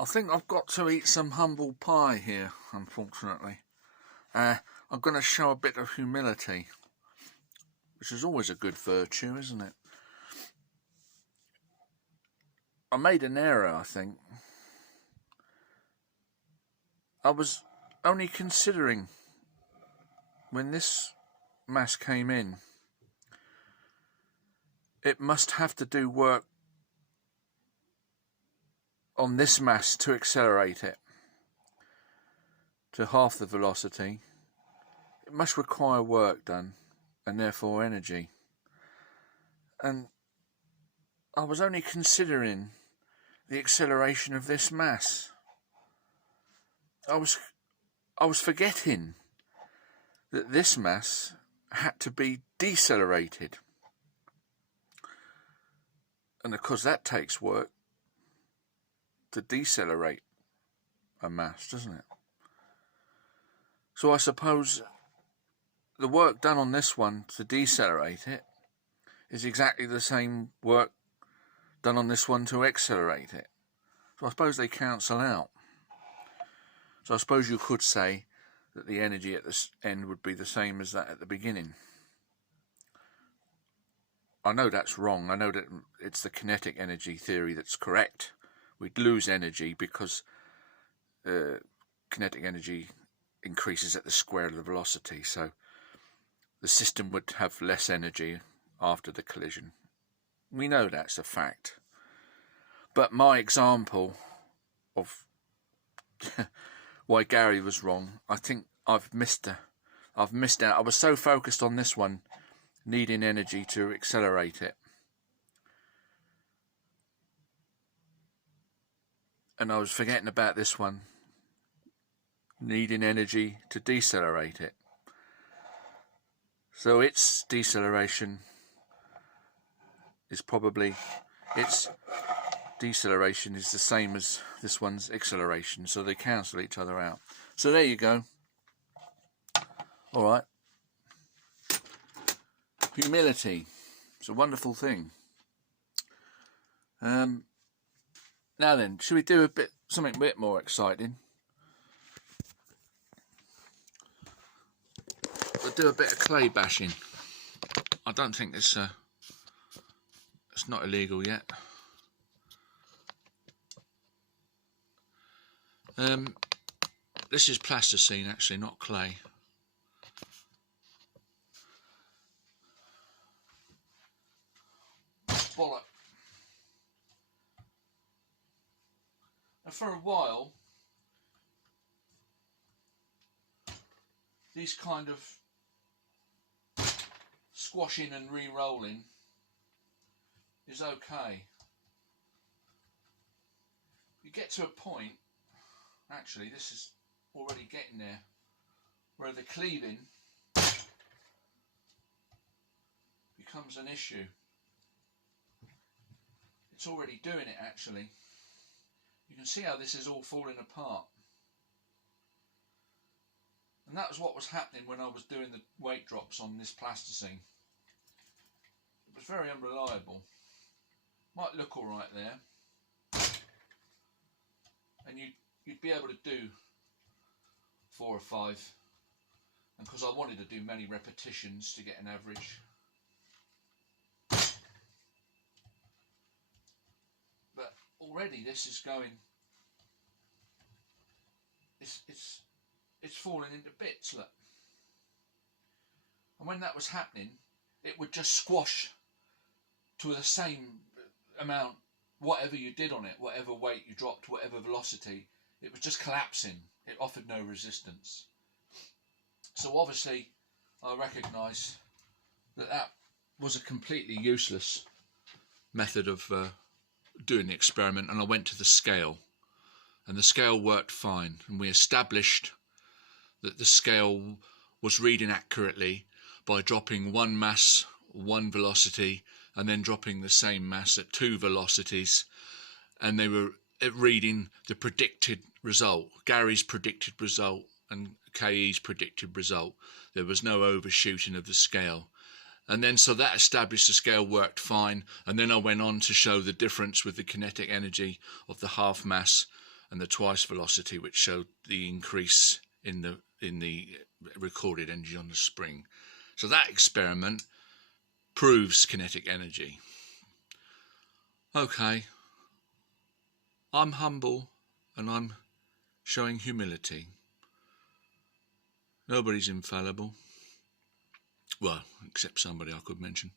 I think I've got to eat some humble pie here, unfortunately. I'm going to show a bit of humility, which is always a good virtue, isn't it? I made an error, I think. I was only considering, when this mass came in, it must have to do work on this mass to accelerate it to half the velocity. It must require work done, and therefore energy. And I was only considering the acceleration of this mass. I was forgetting that this mass had to be decelerated. And of course that takes work to decelerate a mass, doesn't it? So I suppose the work done on this one to decelerate it is exactly the same work done on this one to accelerate it. So I suppose they cancel out. So I suppose you could say that the energy at this end would be the same as that at the beginning. I know that's wrong. I know that it's the kinetic energy theory that's correct. We'd lose energy because kinetic energy increases at the square of the velocity. So the system would have less energy after the collision. We know that's a fact. But my example of why Gary was wrong, I think I've missed out. I was so focused on this one needing energy to accelerate it, and I was forgetting about this one needing energy to decelerate it. So its deceleration is the same as this one's acceleration, so they cancel each other out. So there you go. Alright. Humility. It's a wonderful thing. Now then, should we do something a bit more exciting? We'll do a bit of clay bashing. I don't think it's not illegal yet. This is plasticine, actually, not clay. Bollock. And for a while, these kind of squashing and re-rolling is okay. You get to a point, actually this is already getting there, where the cleaving becomes an issue. It's already doing it, actually. You can see how this is all falling apart. And that was what was happening when I was doing the weight drops on this plasticine. It was very unreliable. Might look alright there. And you'd be able to do 4 or 5. And because I wanted to do many repetitions to get an average. But already this is going, it's falling into bits, look. And when that was happening, it would just squash to the same amount, whatever you did on it, whatever weight you dropped, whatever velocity, it was just collapsing. It offered no resistance. So obviously I recognise that that was a completely useless method of doing the experiment, and I went to the scale, and the scale worked fine, and we established that the scale was reading accurately by dropping one mass, one velocity, and then dropping the same mass at 2 velocities, and they were reading the predicted result, Gary's predicted result and KE's predicted result. There was no overshooting of the scale. And then so that established the scale worked fine, and then I went on to show the difference with the kinetic energy of the half mass and the twice velocity, which showed the increase in the recorded energy on the spring. So that experiment proves kinetic energy. Okay, I'm humble and I'm showing humility. Nobody's infallible. Well, except somebody I could mention.